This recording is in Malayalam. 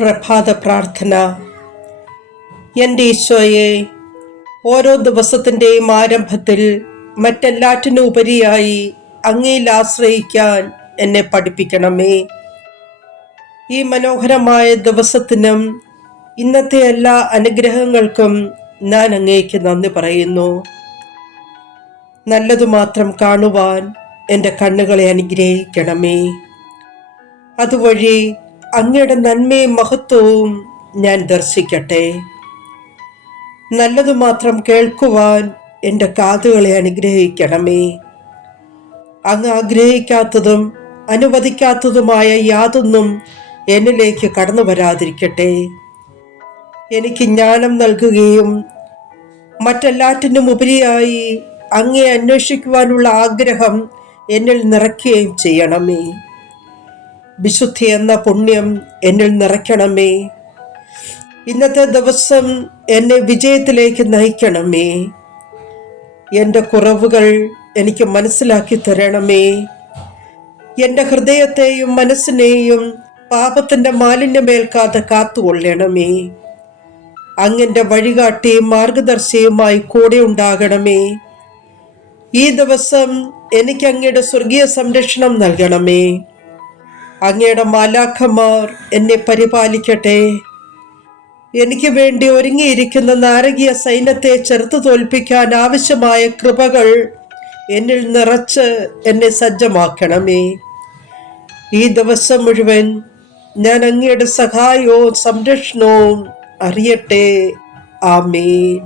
പ്രഭാത പ്രാർത്ഥന. എൻ്റെ ഈശോയെ, ഓരോ ദിവസത്തിൻ്റെയും ആരംഭത്തിൽ മറ്റെല്ലാറ്റിനും ഉപരിയായി അങ്ങയിൽ ആശ്രയിക്കാൻ എന്നെ പഠിപ്പിക്കണമേ. ഈ മനോഹരമായ ദിവസത്തിനും ഇന്നത്തെ എല്ലാ അനുഗ്രഹങ്ങൾക്കും ഞാൻ അങ്ങേക്ക് നന്ദി പറയുന്നു. നല്ലതു മാത്രം കാണുവാൻ എൻ്റെ കണ്ണുകളെ അനുഗ്രഹിക്കണമേ. അതുവഴി അങ്ങയുടെ നന്മയും മഹത്വവും ഞാൻ ദർശിക്കട്ടെ. നല്ലതു മാത്രം കേൾക്കുവാൻ എൻ്റെ കാതുകളെ അനുഗ്രഹിക്കണമേ. അങ്ങ് ആഗ്രഹിക്കാത്തതും അനുവദിക്കാത്തതുമായ യാതൊന്നും എന്നിലേക്ക് കടന്നു വരാതിരിക്കട്ടെ. എനിക്ക് ജ്ഞാനം നൽകുകയും മറ്റെല്ലാറ്റിനും ഉപരിയായി അങ്ങേ അന്വേഷിക്കുവാനുള്ള ആഗ്രഹം എന്നിൽ നിറയ്ക്കുകയും ചെയ്യണമേ. വിശുദ്ധി എന്ന പുണ്യം എന്നിൽ നിറയ്ക്കണമേ. ഇന്നത്തെ ദിവസം എന്നെ വിജയത്തിലേക്ക് നയിക്കണമേ. എൻ്റെ കുറവുകൾ എനിക്ക് മനസ്സിലാക്കി തരണമേ. എൻ്റെ ഹൃദയത്തെയും മനസ്സിനെയും പാപത്തിൻ്റെ മാലിന്യമേൽക്കാതെ കാത്തുകൊള്ളണമേ. അങ്ങൻ്റെ വഴികാട്ടിയും മാർഗദർശിയുമായി കൂടെ ഉണ്ടാകണമേ. ഈ ദിവസം എനിക്ക് അങ്ങയുടെ സ്വർഗീയ സംരക്ഷണം നൽകണമേ. അങ്ങയുടെ മാലാഖമാർ എന്നെ പരിപാലിക്കട്ടെ. എനിക്ക് വേണ്ടി ഒരുങ്ങിയിരിക്കുന്ന നാരകീയ സൈന്യത്തെ ചെറുത്തു തോൽപ്പിക്കാൻ ആവശ്യമായ കൃപകൾ എന്നിൽ നിറച്ച് എന്നെ സജ്ജമാക്കണമേ. ഈ ദിവസം മുഴുവൻ ഞാൻ അങ്ങയുടെ സഹായവും സംരക്ഷണവും അറിയട്ടെ. ആമേൻ.